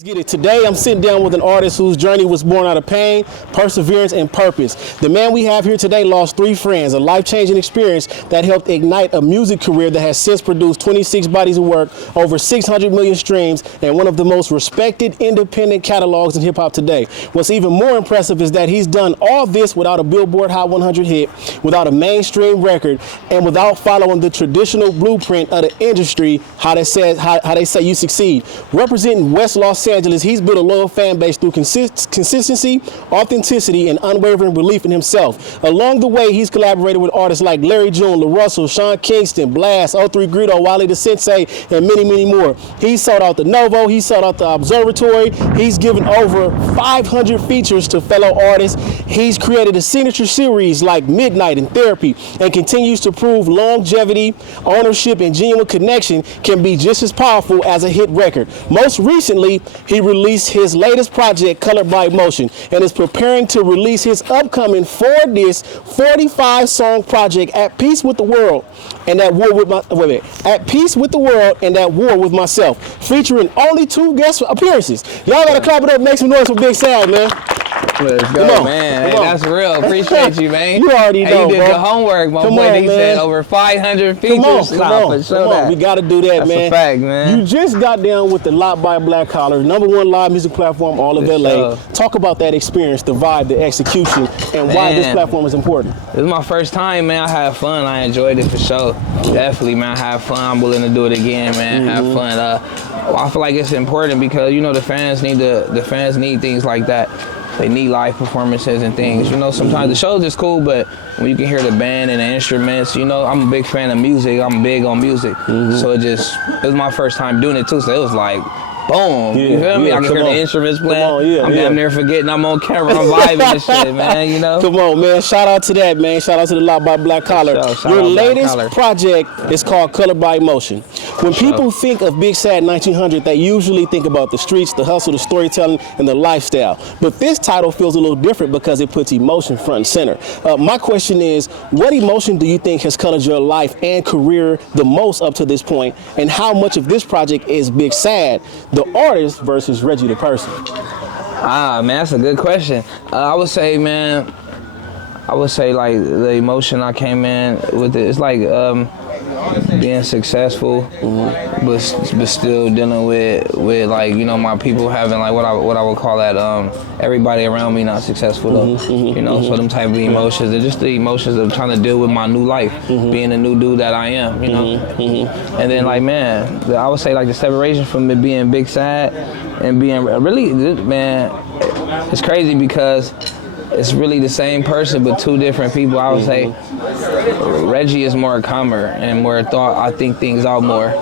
Let's get it. Today, I'm sitting down with an artist whose journey was born out of pain, perseverance, and purpose. The man we have here today lost 3 friends, a life-changing experience that helped ignite a music career that has since produced 26 bodies of work, over 600 million streams, and one of the most respected independent catalogs in hip-hop today. What's even more impressive is that he's done all this without a Billboard Hot 100 hit, without a mainstream record, and without following the traditional blueprint of the industry, how they say you succeed. Representing West Los Angeles, he's built a loyal fan base through consistency, authenticity, and unwavering belief in himself. Along the way, he's collaborated with artists like Larry June, La Russell, Sean Kingston, Blast, 03 Greedo, Wally the Sensei, and many, many more. He's sold out the Novo, he's sold out the Observatory, he's given over 500 features to fellow artists. He's created a signature series like Midnight and Therapy, and continues to prove longevity, ownership, and genuine connection can be just as powerful as a hit record. Most recently, he released his latest project, Colored by Emotion, and is preparing to release his upcoming 4-disc, 45-song project, At Peace with the World and At War with At Peace with the World and At War with Myself, featuring only 2 guest appearances. Y'all gotta clap it up, make some noise for Big Sad, man. Let's go, man. Hey, that's real. Appreciate you, man. You already know, you did bro. the homework, my boy. He said over 500 features. Come on. We got to do that, that's man. That's a fact, man. You just got down with the Lot by Black Collar, #1 live music platform, all of LA. Sure. Talk about that experience, the vibe, the execution, and why this platform is important. This is my first time, man. I had fun. I enjoyed it for sure. Definitely, man. I had fun. I'm willing to do it again, man. Have fun. I feel like it's important because, you know, the fans need things like that. They need live performances and things. You know, sometimes the shows is cool, but when you can hear the band and the instruments, you know, I'm a big fan of music. I'm big on music. So it was my first time doing it too, so it was like, boom, you feel me? I can hear the instruments playing. I'm damn near forgetting I'm on camera. I'm vibing and shit, man, you know? Come on, man. Shout out to that, man. Shout out to the Lot by Black Collar. Your latest project is called Colored by Emotion. When people think of Big Sad 1900, they usually think about the streets, the hustle, the storytelling, and the lifestyle. But this title feels a little different because it puts emotion front and center. My question is, what emotion do you think has colored your life and career the most up to this point? And how much of this project is Big Sad, the artist, versus Reggie the person? Man, that's a good question. I would say, man, like the emotion I came in with it's like being successful, but still dealing with like, you know, my people having like what I would call that everybody around me not successful though. You know, so them type of emotions, they're just the emotions of trying to deal with my new life, being the new dude that I am, you know. And then like, man, I would say like the separation from it being Big Sad and being really, man, it's crazy because it's really the same person, but 2 different people. I would say Reggie is more calmer and more thought. I think things out more.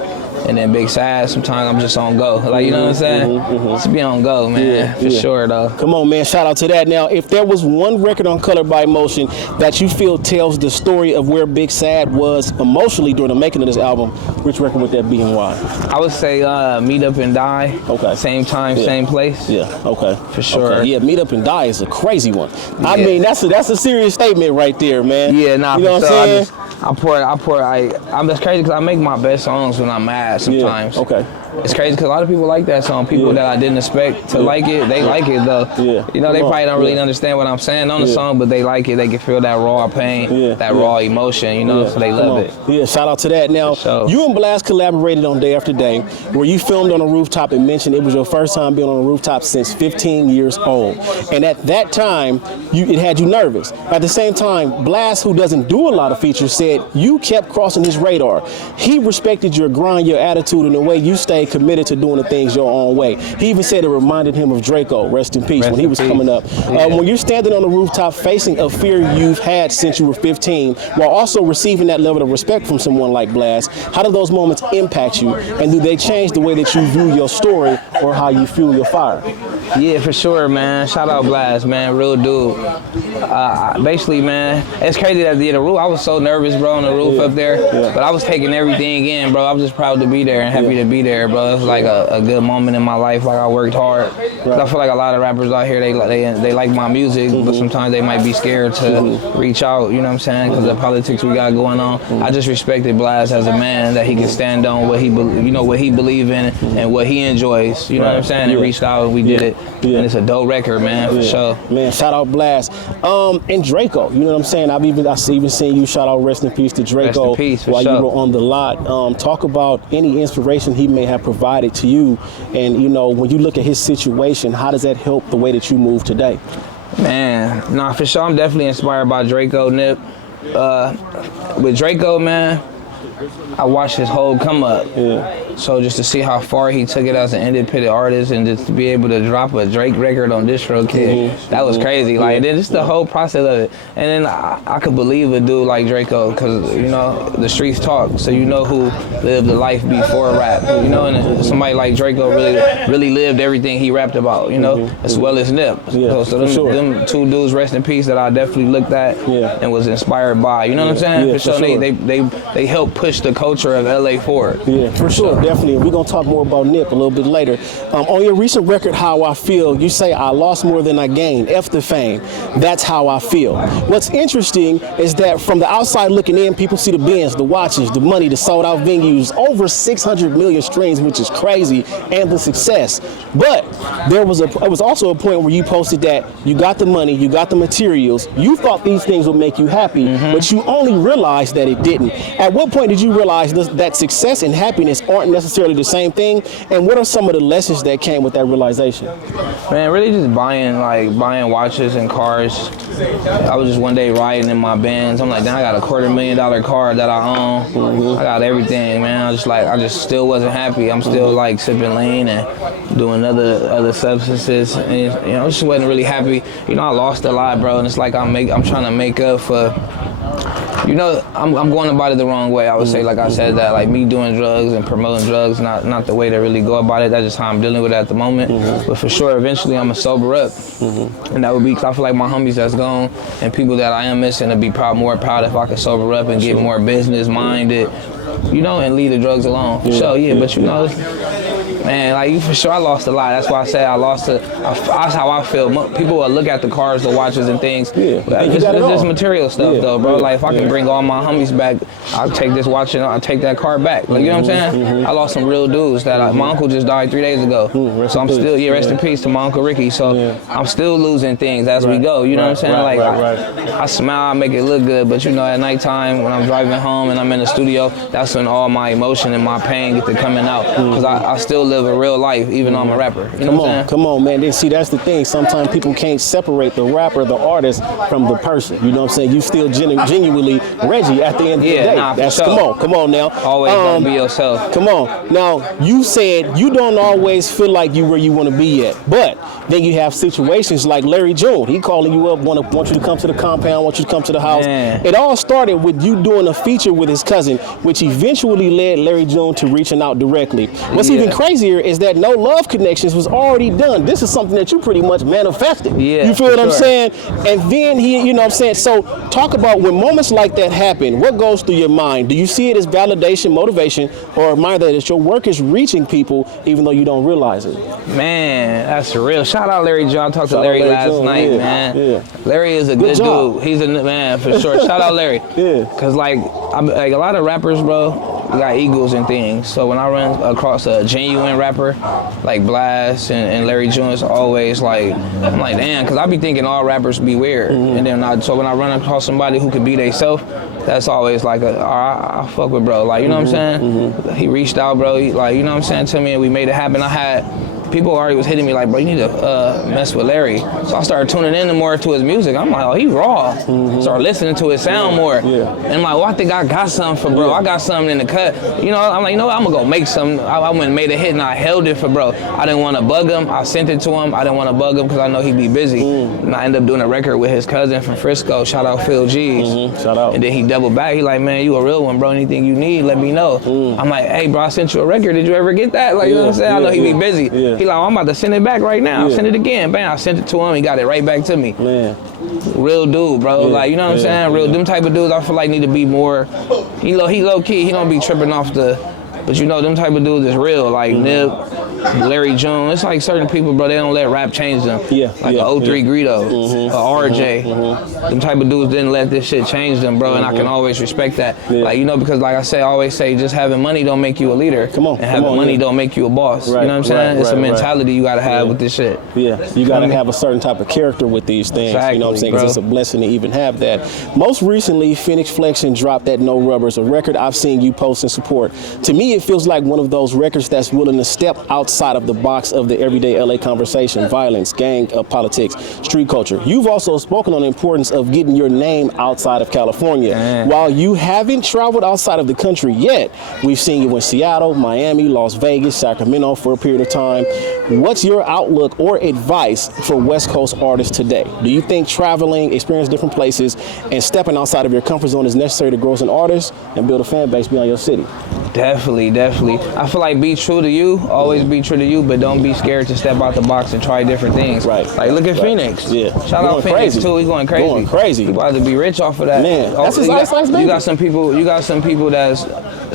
And then Big Sad, sometimes I'm just on go. Like, you know what I'm saying? Just be on go, man, for sure, though. Come on, man, shout out to that. Now, if there was one record on Colored by Emotion that you feel tells the story of where Big Sad was emotionally during the making of this album, which record would that be and why? I would say Meet Up and Die. Okay. Same time, same place. Yeah, okay. For sure. Okay. Yeah, Meet Up and Die is a crazy one. I mean, that's a serious statement right there, man. Yeah, nah, you know for what sure. I'm saying? I'm just crazy because I make my best songs when I'm mad sometimes. Yeah, okay. It's crazy because a lot of people like that song. People that I didn't expect to like it, they like it though. You know, they probably don't really understand what I'm saying on the song, but they like it. They can feel that raw pain, that raw emotion, you know, so they love it. Yeah, shout out to that. Now, you and Blast collaborated on Day After Day, where you filmed on a rooftop and mentioned it was your first time being on a rooftop since 15 years old. And at that time, it had you nervous. At the same time, Blast, who doesn't do a lot of features, said you kept crossing his radar. He respected your grind, your attitude, and the way you stayed committed to doing the things your own way. He even said it reminded him of Draco, rest in peace, when he was coming up. When you're standing on the rooftop facing a fear you've had since you were 15, while also receiving that level of respect from someone like Blast, how do those moments impact you? And do they change the way that you view your story or how you fuel your fire? Yeah, for sure, man. Shout out Blast, man. Real dude. Basically, man, it's crazy that the roof. I was so nervous, bro, on the roof up there, but I was taking everything in, bro. I was just proud to be there and happy to be there, bro. It was like a good moment in my life. Like I worked hard. Cause I feel like a lot of rappers out here, they like my music, but sometimes they might be scared to reach out. You know what I'm saying? Because the politics we got going on. I just respected Blast as a man, that he can stand on what he believe in and what he enjoys. You know what I'm saying? And reached out and we did it. And it's a dope record, man, for sure. Man, shout out Blast. And Draco, you know what I'm saying? I've even seen you shout out rest in peace to Draco. Rest in peace, while you were on the lot. Talk about any inspiration he may have provided to you, and you know, when you look at his situation, how does that help the way that you move today? Man, nah, for sure, I'm definitely inspired by Draco, Nip. With Draco, man, I watched his whole come up. So just to see how far he took it as an independent artist, and just to be able to drop a Drake record on DistroKid, that was crazy. Like, and then just the whole process of it. And then I could believe a dude like Draco, because, you know, the streets talk, so you know who lived the life before rap, you know, and somebody like Draco really lived everything he rapped about, you know, as well as Nip. So them two dudes, rest in peace, that I definitely looked at and was inspired by, you know what I'm saying? For sure. They helped push the culture of LA forward. Yeah, for sure. Definitely. We're going to talk more about Nip a little bit later. On your recent record, How I Feel, you say, I lost more than I gained. F the fame. That's how I feel. What's interesting is that from the outside looking in, people see the Benz, the watches, the money, the sold out venues, over 600 million streams, which is crazy, and the success. But it was also a point where you posted that you got the money, you got the materials, you thought these things would make you happy, but you only realized that it didn't. At what point did you realize that success and happiness aren't necessarily the same thing? And what are some of the lessons that came with that realization? Man, really just buying watches and cars. I was just one day riding in my Benz. I'm like, damn, I got a $250,000 car that I own. I got everything, man. I just still wasn't happy. I'm still like sipping lean and doing other substances, and you know, I just wasn't really happy. You know, I lost a lot, bro, and it's like I'm trying to make up for. You know, I'm going about it the wrong way. I would say, like I said, that like me doing drugs and promoting drugs, not the way to really go about it. That's just how I'm dealing with it at the moment. But for sure, eventually I'm gonna sober up, and that would be, cause I feel like my homies that's gone and people that I am missing would be more proud if I could sober up and get more business minded, you know, and leave the drugs alone. For sure, yeah. But you know, man, like for sure, I lost a lot. That's why I say I lost it. That's how I feel. People will look at the cars, the watches, and things. It's just material stuff, though, bro. Like if I can bring all my homies back, I'll take this watch and I'll take that car back. Like, you know what I'm saying? I lost some real dudes that my uncle just died 3 days ago. So I'm still, rest in peace to my Uncle Ricky. So I'm still losing things as we go. You know what I'm saying? Like I smile, I make it look good, but you know, at nighttime when I'm driving home and I'm in the studio, that's when all my emotion and my pain get to coming out. Because I still live a real life, even though I'm a rapper. You know what I'm saying? Come on, man. Then see, that's the thing. Sometimes people can't separate the rapper, the artist, from the person. You know what I'm saying? You still genuinely Reggie at the end of the day. Nah, that's sure. Come on now. Always gonna be yourself. Come on. Now, you said you don't always feel like you where you want to be yet, but then you have situations like Larry June. He calling you up, want you to come to the compound, want you to come to the house. Man. It all started with you doing a feature with his cousin, which eventually led Larry June to reaching out directly. What's even crazier is that No Love Connections was already done. This is something that you pretty much manifested. You feel what I'm saying? And then he, you know what I'm saying? So talk about when moments like that happen, what goes through your mind? Do you see it as validation, motivation, or admire that your work is reaching people even though you don't realize it? Man, that's real. Shout out Larry John. I talked to Larry last night, man. Larry is a good dude. He's a man for sure. Shout out Larry. Cause like a lot of rappers, bro, got egos and things. So when I run across a genuine rapper like Blast and Larry June, it's always like, I'm like, damn, cause I be thinking all rappers be weird. And then so when I run across somebody who could be they self, that's always like I fuck with bro. Like, you know what I'm saying? He reached out, bro. He, like, you know what I'm saying, to me, and we made it happen. I had people already was hitting me like, bro, you need to mess with Larry. So I started tuning in more to his music. I'm like, oh, he raw. Started listening to his sound more. And I'm like, well, I think I got something for bro. I got something in the cut. You know, I'm like, you know what, I'm gonna go make something. I went and made a hit and I held it for bro. I didn't want to bug him. I sent it to him. I didn't want to bug him because I know he'd be busy. And I ended up doing a record with his cousin from Frisco. Shout out Phil G's. Shout out. And then he doubled back. He like, man, you a real one, bro. Anything you need, let me know. I'm like, hey, bro, I sent you a record. Did you ever get that? Like, you know what I'm saying? I know he be busy. He like, oh, I'm about to send it back right now. Send it again. Bam, I sent it to him. He got it right back to me. Man. Real dude, bro. Like, you know what I'm saying? Real, them type of dudes I feel like need to be more, he low key, he don't be tripping off but you know, them type of dudes is real. Like Nip, Larry June. It's like certain people, bro, they don't let rap change them. Like a 03 Greedo, a RJ. Them type of dudes didn't let this shit change them, bro, and I can always respect that. Like, you know, because like I always say, just having money don't make you a leader. And having money don't make you a boss. You know what I'm saying? It's a mentality you gotta have with this shit. You gotta have a certain type of character with these things. You know what I'm saying? Because it's a blessing to even have that. Most recently, Phoenix Flexion dropped that No Rubbers, a record I've seen you post and support. To me, it feels like one of those records that's willing to step outside of the box of the everyday LA conversation, violence, gang politics, street culture. You've also spoken on the importance of getting your name outside of California. While you haven't traveled outside of the country yet, we've seen you in Seattle, Miami, Las Vegas, Sacramento for a period of time. What's your outlook or advice for West Coast artists today? Do you think traveling, experiencing different places, and stepping outside of your comfort zone is necessary to grow as an artist and build a fan base beyond your city? Definitely. I feel like be true to you, always be true to you, but don't be scared to step out the box and try different things. Like look at Phoenix. Shout out Phoenix too. He's going crazy. He about to be rich off of that. Man, that's his ice baby. You got some people that's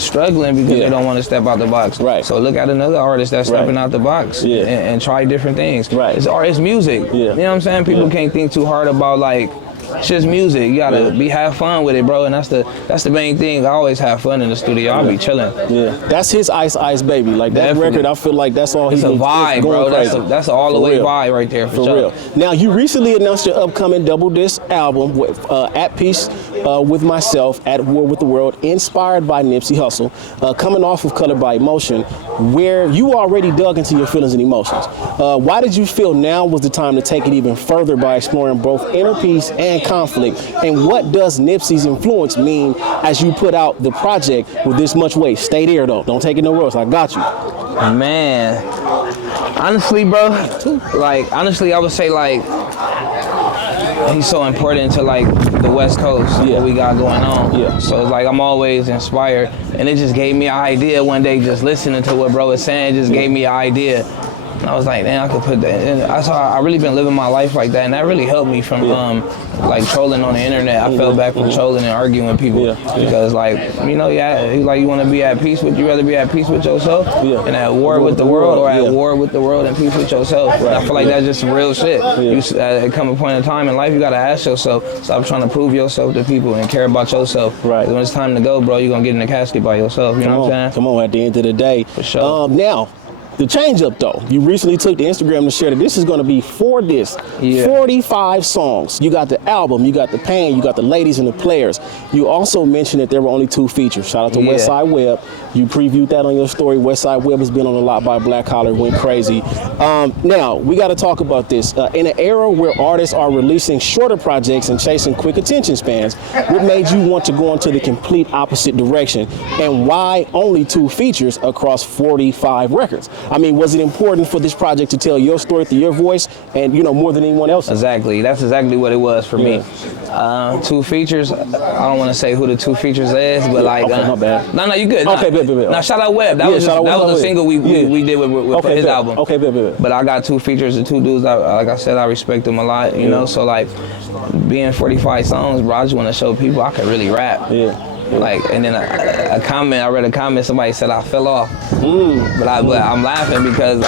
struggling because they don't want to step out the box. So look at another artist that's stepping out the box and try different things. It's art, it's music. You know what I'm saying? People can't think too hard about like, it's just music. You gotta have fun with it, bro. And that's the main thing. I always have fun in the studio. I'll be chilling. That's his ice baby. Like that record, I feel like that's all he's. It's a vibe, bro. That's all the way vibe right there for sure. Real. Now you recently announced your upcoming double disc album with At Peace with Myself, At War with the World, inspired by Nipsey Hussle, coming off of Colored by Emotion, where you already dug into your feelings and emotions. Why did you feel now was the time to take it even further by exploring both inner peace and conflict? And what does Nipsey's influence mean as you put out the project with this much weight? Stay there though. Don't take it nowhere else. I got you. Man, honestly, bro, I would say like he's so important to like the West Coast, what we got going on. So it's like I'm always inspired, and it just gave me an idea one day just listening to what bro was saying. It just gave me an idea. And I was like, man, I could put that in. I really been living my life like that, and that really helped me from like trolling on the internet. I fell back from trolling and arguing with people because like, you know, like you want to be at peace with, you rather be at peace with yourself and at war with the world, or at war with the world and peace with yourself. And I feel like that's just some real shit. You come a point in time in life, you gotta ask yourself, stop trying to prove yourself to people and care about yourself. When it's time to go, bro, you're gonna get in the casket by yourself. You know what I'm saying? Come on, at the end of the day. For sure. Now, the change up though, you recently took to Instagram to share that this is going to be 4 discs, 45 songs. You got the album, you got the pain, you got the ladies and the players. You also mentioned that there were only 2 features. Shout out to Westside Web. You previewed that on your story. Westside Web has been on a lot by Black Collar, went crazy. Now, we got to talk about this. In an era where artists are releasing shorter projects and chasing quick attention spans, what made you want to go into the complete opposite direction? And why only 2 features across 45 records? I mean, was it important for this project to tell your story through your voice and, you know, more than anyone else? Exactly. That's exactly what it was for me. 2 features. I don't want to say who the 2 features is, but like... Okay, my bad. No, you good. Okay, bet. Now, shout out Web. That was a single we did with his album. Okay, bet. But I got 2 features and 2 dudes that, like I said, I respect them a lot, you know? So, like, being 45 songs, bro, I just want to show people I can really rap. Like, and then I read a comment, somebody said I fell off. But I'm laughing because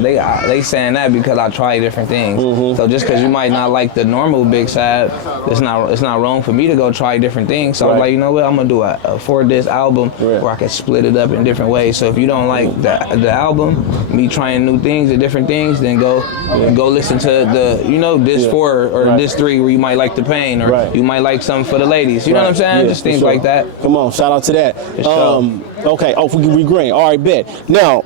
they saying that because I try different things. So just because you might not like the normal big side, it's not wrong for me to go try different things. So I was like, you know what, I'm gonna do a 4-disc album where I can split it up in different ways. So if you don't like the album, me trying new things and different things, then go listen to the, you know, disc 4 or disc 3 where you might like the pain, or you might like something for the ladies. You know what I'm saying? Just things like that. Come on, shout out to that. Okay, we green. All right, bet. Now,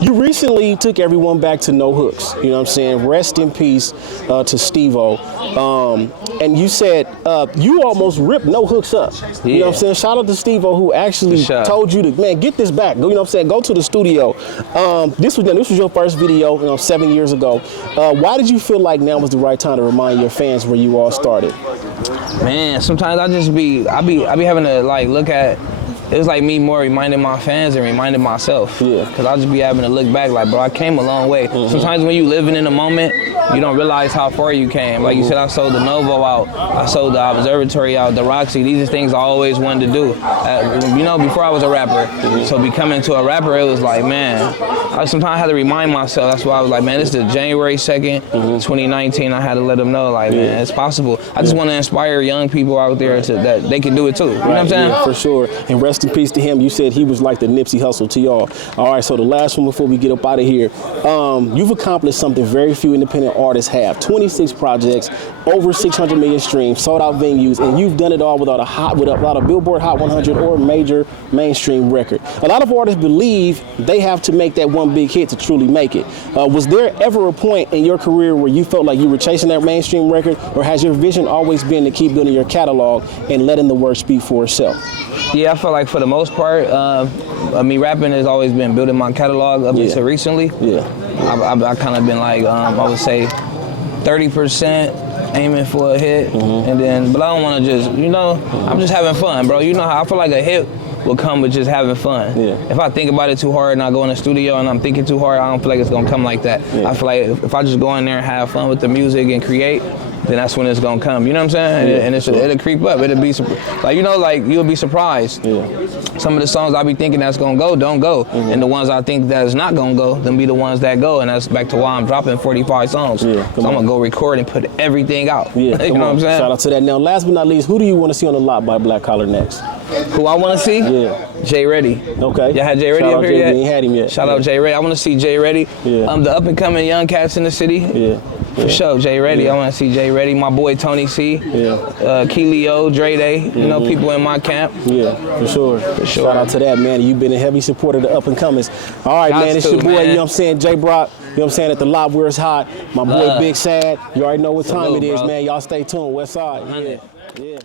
you recently took everyone back to No Hooks. You know what I'm saying? Rest in peace to Steve-O. And you said you almost ripped No Hooks up. You know what I'm saying? Shout out to Steve-O who actually told you to, man, get this back. You know what I'm saying? Go to the studio. This was your first video, you know, 7 years ago. Why did you feel like now was the right time to remind your fans where you all started? Man, sometimes I be having to like look at it was like me more reminding my fans and reminding myself. Yeah. Cause I'll just be having to look back like, bro, I came a long way. Sometimes when you living in the moment, you don't realize how far you came. Like you said, I sold the Novo out, I sold the Observatory out, the Roxy. These are things I always wanted to do. You know, before I was a rapper. So becoming to a rapper, it was like, man, I sometimes had to remind myself. That's why I was like, man, this is January 2nd, 2019. I had to let them know, like, man, it's possible. I just want to inspire young people out there that they can do it too. You know what I'm saying? Yeah, for sure. And rest in peace to him. You said he was like the Nipsey Hussle to y'all. All right, so the last one before we get up out of here. You've accomplished something very few independent artists have. 26 projects, over 600 million streams, sold out venues, and you've done it all without a Billboard Hot 100 or major mainstream record. A lot of artists believe they have to make that one big hit to truly make it. Was there ever a point in your career where you felt like you were chasing that mainstream record, or has your vision always been to keep building your catalog and letting the work speak for itself? Yeah, I feel like for the most part, me rapping has always been building my catalog up until recently. Yeah. I kind of been like, I would say 30% aiming for a hit, and then, but I don't want to just, you know, I'm just having fun, bro. You know how I feel like a hit will come with just having fun. Yeah. If I think about it too hard and I go in the studio and I'm thinking too hard, I don't feel like it's gonna come like that. Yeah. I feel like if I just go in there and have fun with the music and create, then that's when it's gonna come. You know what I'm saying? Yeah. And it'll creep up. It'll be like, you know, like you'll be surprised. Yeah. Some of the songs I be thinking that's gonna go, don't go, and the ones I think that is not gonna go, then be the ones that go. And that's back to why I'm dropping 45 songs. Yeah. So I'm gonna go record and put everything out. Yeah. You know what I'm saying? Shout out to that. Now, last but not least, who do you want to see on the lot by Black Collar next? Who I want to see? Yeah. Jay Ready. Okay. Y'all had Jay Ready Shout up out here Jay, yet? we ain't had him yet. Shout out Jay Ready. I want to see Jay Ready. Yeah. The up and coming young cats in the city. Yeah. For sure, Jay Ready. I want to see Jay Ready. My boy Tony C. Yeah. Keelio, Dre Day. You know, people in my camp. Yeah, for sure. Shout out to that, man. You've been a heavy supporter of the up and comers. All right, man. It's your boy, man. you know what I'm saying, Jay Brock. You know what I'm saying, at the lot where it's hot. My boy Big Sad. You already know what time Salute, it is, bro. man. Y'all stay tuned. West Side. Yeah. Yeah.